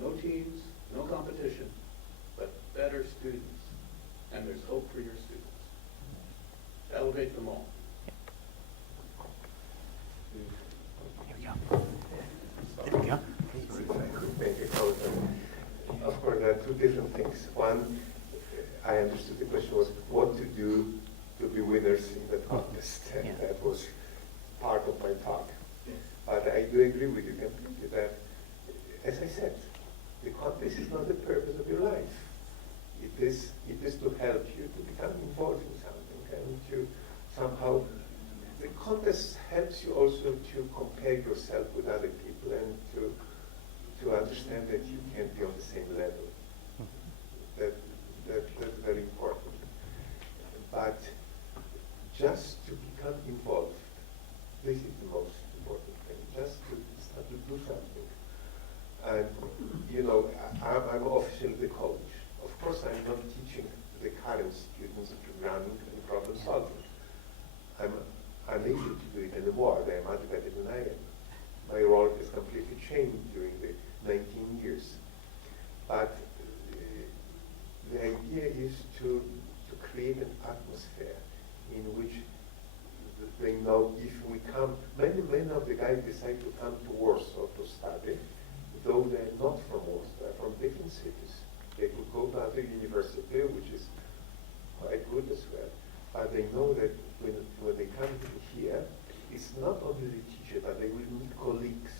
No teams, no competition, but better students. And there's hope for your students. Elevate them all. Here we go. There we go. If I could make a comment. Of course, there are two different things. One, I understood the question was what to do to be winners in the contest. And Yeah. that was part of my talk. But I do agree with you completely that, as I said, the contest is not the purpose of your life. It is to help you to become involved in something and to somehow, the contest helps you also to compare yourself with other people and to understand that you can be on the same level. That's very important. But just to become involved, this is the most important thing, just to start to do something. And, you know, I'm officially the coach. Of course, I'm not teaching the current students programming and problem solving. I'm unable to do it anymore. They're much better than I am. My role has completely changed during the 19 years. But the idea is to create an atmosphere in which they know if we come, many of the guys decide to come to Warsaw to study, though they're not from Warsaw, they're from different cities. They could go to other university, which is quite good as well. But they know that when they come here, it's not only the teacher, but they will meet colleagues.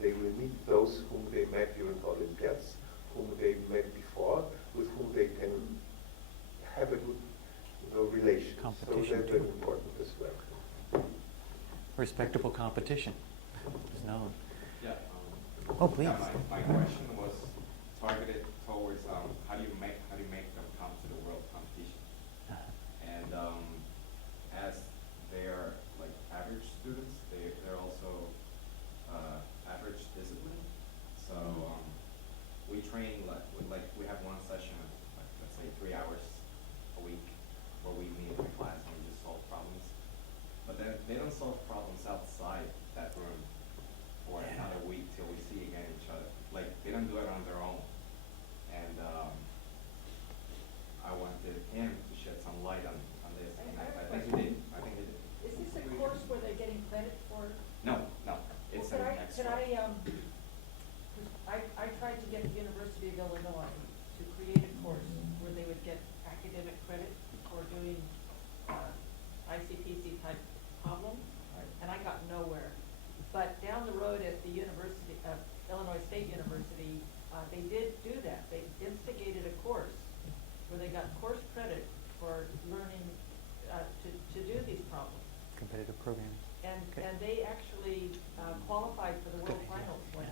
They will meet those whom they met during Olympiads, whom they met before, with whom they can have a good relation. Competition, so that's too. very important as well. Respectable competition is known. Yeah. Oh, please. Yeah, my question was targeted towards how do you make them come to the world competition? And as they are like average students, they're also average discipline. So we train like we have one session of like let's say 3 hours a week where we meet in the class and we just solve problems. But then they don't solve problems outside that room for another week till we see again each other. Like they don't do it on their own. And I tried to get the University of Illinois to create a course where they would get academic credit for doing ICPC type problems, and I got nowhere. But down the road at the University of Illinois State University, they did do that. They instigated a course where they got course credit for learning to do these problems. Competitive programming. Okay. And they actually qualified for the World Finals when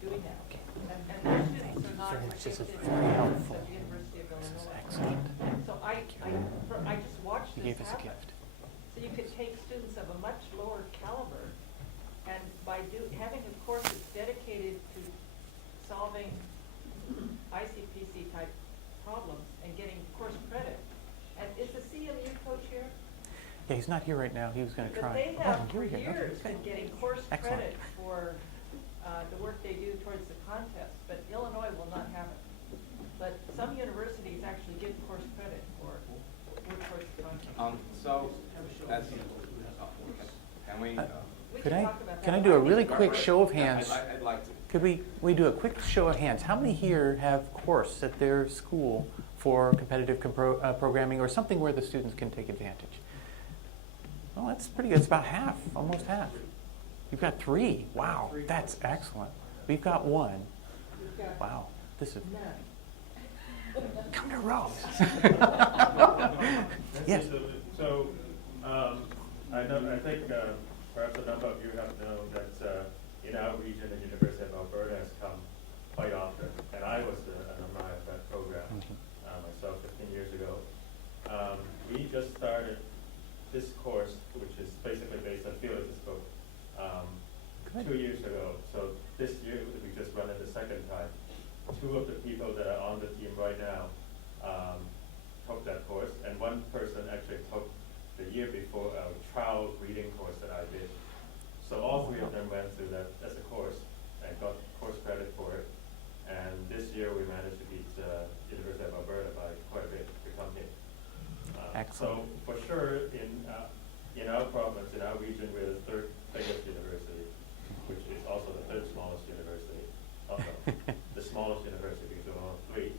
doing that. And their students are not Very much. This is restricted very to helpful. the University of This is Illinois. excellent. So I just watched You this gave us a happen. gift. So you could take students of a much lower caliber, and by having a course that's dedicated to solving ICPC type problems and getting course credit. And is the CMU coach here? Yeah, he's not here right now. He was going to But try. they Oh, have here for we go. Okay, years okay. been getting course Excellent. credit for the work they do towards the contest, but Illinois will not have it. But some universities actually give course credit for work towards the contest. So, that's, can we? We Could can I, talk about can that. I do a think really it's quick great. show of Yeah, hands? I'd like to. Could we do a quick show of hands? How many here have course at their school for competitive programming or something where the students can take advantage? Well, that's pretty good. It's about half, almost half. You've got 3. Wow, that's excellent. We've got 1. We've got Wow, this is, none. come to Rose. Yes. So, I think perhaps a number of you have known that in our region, the University of Alberta has come quite often, and I was an alumni of that program myself 15 years ago. We just started this course, which is basically based on Felix's book, Good. 2 years ago. So this year, we just run it the second time. 2 of the people that are on the team right now took that course, and one person actually took the year before a trial reading course that I did. So all 3 of them went through that as a course and got course credit for it. And this year we managed to beat University of Alberta by quite a bit to come here. Excellent. So for sure, in our province, in our region, we're the 3rd biggest university, which is also the 3rd smallest university. Also, the smallest university because we're only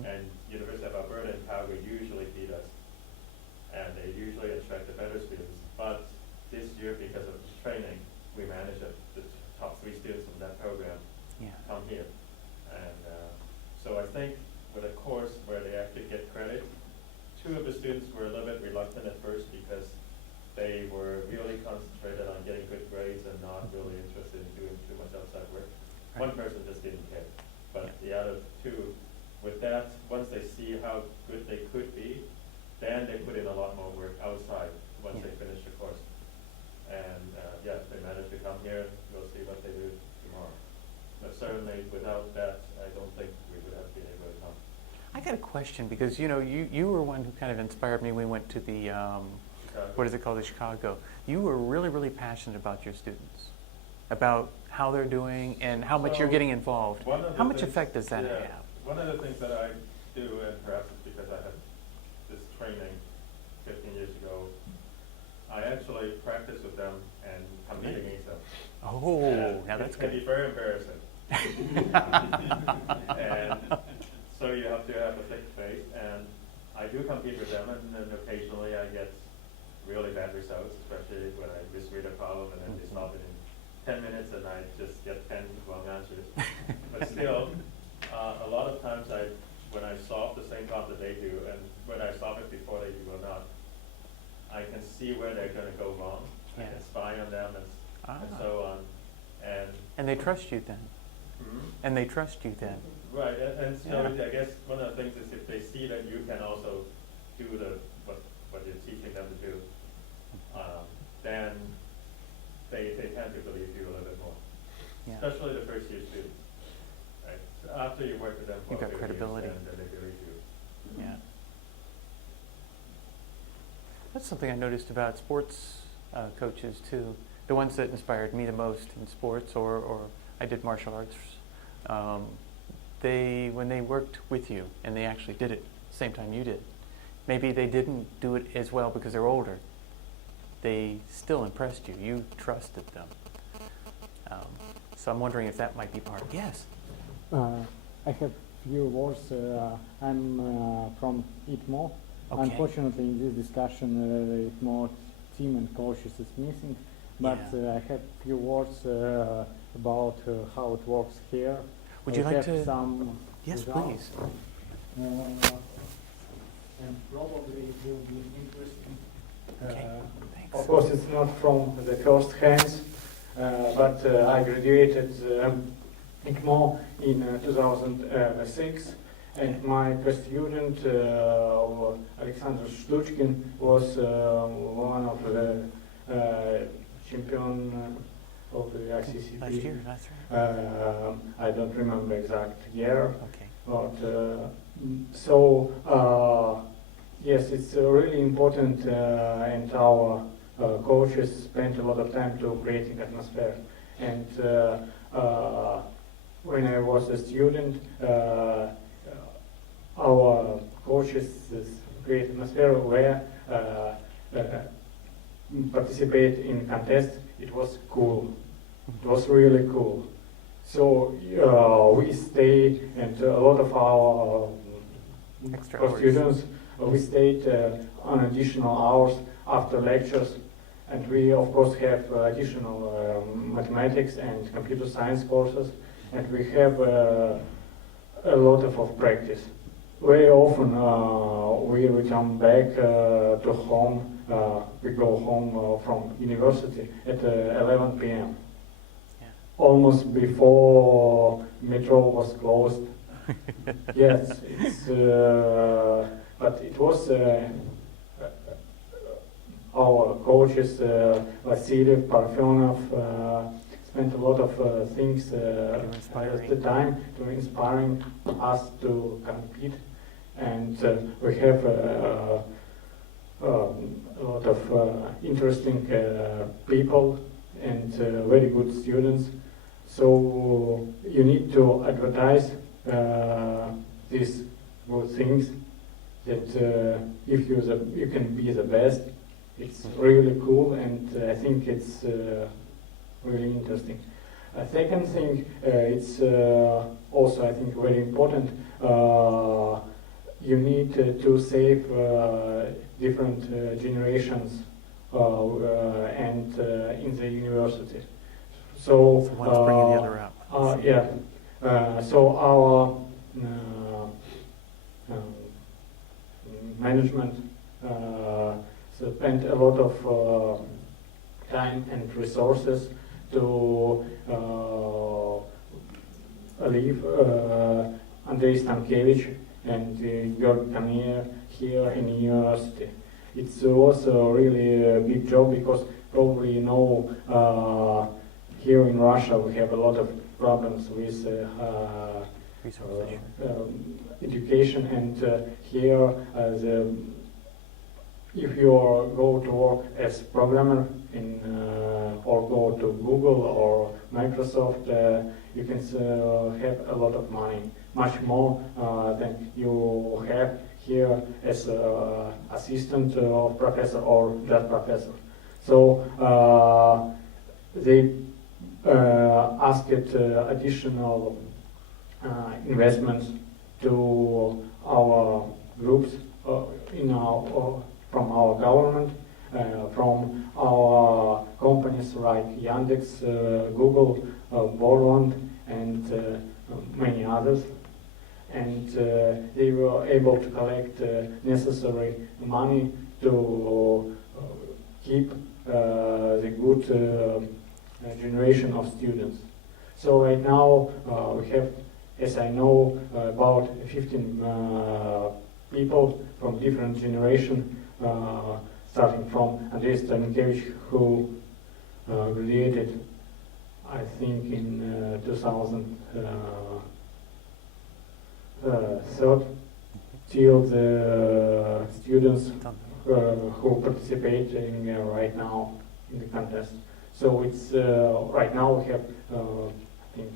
3. And University of Alberta and Calgary usually beat us, and they usually attract the better students. But this year, because of training, we managed the top 3 students from that program Yeah. come here. And so I think with a course where they actually get credit, 2 of the students were a little bit reluctant at first because they were really concentrated on getting good grades and not really interested in doing too much outside work. Right. One person just didn't care. But the other 2, with that, once they see how good they could be, then they put in a lot more work outside once Yeah. they finish the course. And yeah, they managed to come here. We'll see what they do tomorrow. But certainly, without that, I don't think we would have been able to come. I got a question because, you know, you were one who kind of inspired me. We went to the, what is it called, the Chicago. You were really, really passionate about your students, about how they're doing and how much you're So, getting involved. one of How the much things- effect does that yeah, have? One of the things that I do, and perhaps it's because I had this training 15 years ago, I actually practice with them and compete against them. Oh, And now that's it can be good. very embarrassing. And so you have to have a thick face, and I do compete with them, and then occasionally I get really bad results, especially when I misread a problem and then they solve it in 10 minutes and I just get 10 wrong answers. But still, a lot of times when I solve the same problem that they do, and when I solve it before they do or not, I can see where they're going to go wrong. I Yeah. can spy on them and Ah. so on. And they trust you then. And they trust you then. Right, and so Yeah. I guess one of the things is if they see that you can also do what you're teaching them to do, then they tend to believe you a little bit more. Yeah. Especially the first year students. Right? So after you work with them for You've got a few credibility. years, then they believe you. Yeah. That's something I noticed about sports coaches too. The ones that inspired me the most in sports, or I did martial arts. When they worked with you and they actually did it same time you did, maybe they didn't do it as well because they're older. They still impressed you. You trusted them. So I'm wondering if that might be part of. Yes. I have few words. I'm from ITMO. Okay. Unfortunately, in this discussion, the ITMO team and coaches is missing. But Yeah. I have few words about how it works here. Would you We like have to? some Yes, results, please. and probably it will be interesting. Okay, Of thanks. course, it's not from the first hands, but I graduated ITMO in 2006, and my first student, Alexander Shtuchkin, was one of the champion of the ICCP. Last year, that's right. I don't remember exact year, Okay. but yes, it's really important, and our coaches spent a lot of time to creating atmosphere. And when I was a student, our coaches create atmosphere where participate in contest. It was cool. It was really cool. So we stayed, and a lot of our Extra for hours. students, we stayed on additional hours after lectures, and we of course have additional mathematics and computer science courses, and we have a lot of practice. Very often we return back to home. We go home from university at 11 p.m. Yeah. Almost before metro was closed. Yes, it's, but it was our coaches, Vasiliev, Parfenov, spent a lot of things at the time to inspiring us to compete, and we have a lot of interesting people and very good students. So you need to advertise these good things, that if you can be the best, it's really cool, and I think it's really interesting. A second thing, it's also I think very important. You need to save different generations and in the university. So So one's bringing the other out. yeah. So our management spent a lot of time and resources to leave Andrei Stankiewicz and Georg Kamir here in university. It's also really a big job, because probably you know here in Russia we have a lot of problems with education, and here if you go to work as programmer in or go to Google or Microsoft, you can have a lot of money, much more than you have here as assistant of professor or just professor. So they asked additional investments to our groups from our government, from our companies like Yandex, Google, Borland, and many others. And they were able to collect necessary money to keep the good generation of students. So right now we have, as I know, about 15 people from different generation, starting from Andrei Stankiewicz, who graduated, I think, in 2003, till the students who participating right now in the contest. So it's right now we have I think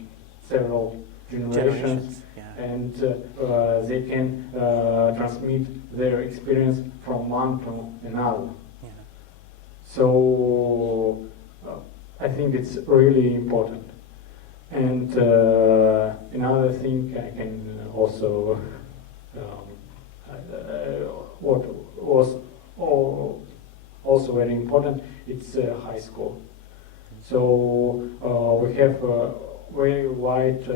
several generations, yeah. and they can transmit their experience from one to another. Yeah. So I think it's really important. And another thing I can also, what was also very important, it's high school. So we have very wide,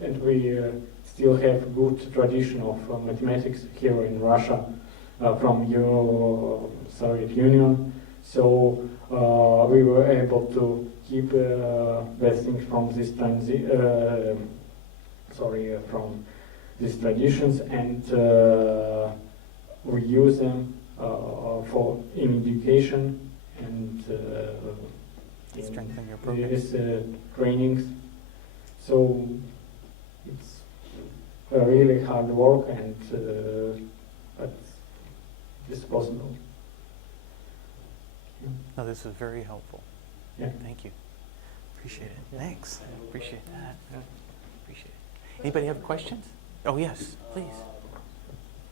and we still have good tradition of mathematics here in Russia from Soviet Union. So we were able to keep the things from this from these traditions, and we use them for in education and Strengthen your program. these trainings. So it's a really hard work, and but it's possible. No, this is very helpful. Yeah. Thank you. Appreciate it. Thanks. Appreciate that. Appreciate it. Anybody have questions? Oh, yes, please.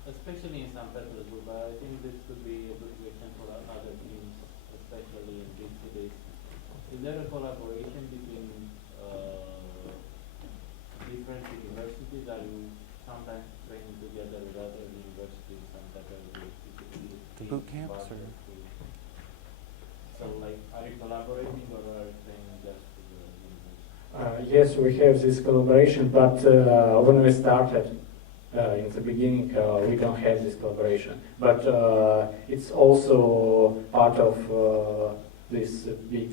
Especially in San Petersburg, but I think this could be a good question for other teams, especially in big cities. Is there a collaboration between different universities? Are you sometimes training together with other universities, San Petersburg? The boot camps, or? So, like, are you collaborating or are you training just with the university? Yes, we have this collaboration, but when we started in the beginning, we don't have this collaboration. But it's also part of this big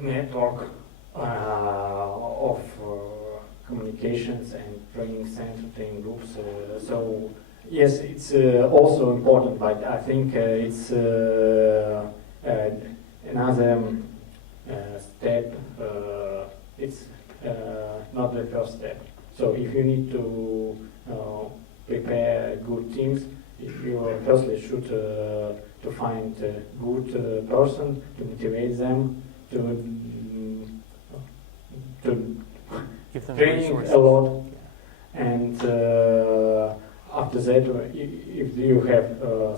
network of communications and training center, training groups. So yes, it's also important, but I think it's another step. It's not the first step. So if you need to prepare good teams, you firstly should to find a good person to motivate them to Give them training resources. a lot, and after that, if you have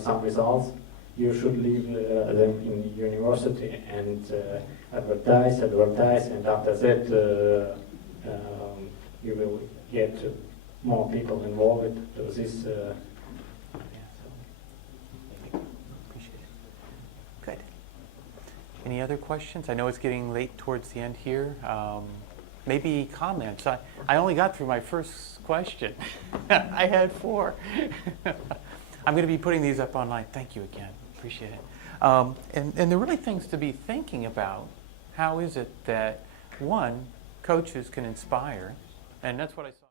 some results, you should leave them in university and advertise, and after that you will get more people involved to this. Appreciate it. Good. Any other questions? I know it's getting late towards the end here. Maybe comments. I only got through my first question. I had 4. I'm going to be putting these up online. Thank you again. Appreciate it. And there are really things to be thinking about. How is it that, one, coaches can inspire, and that's what I saw.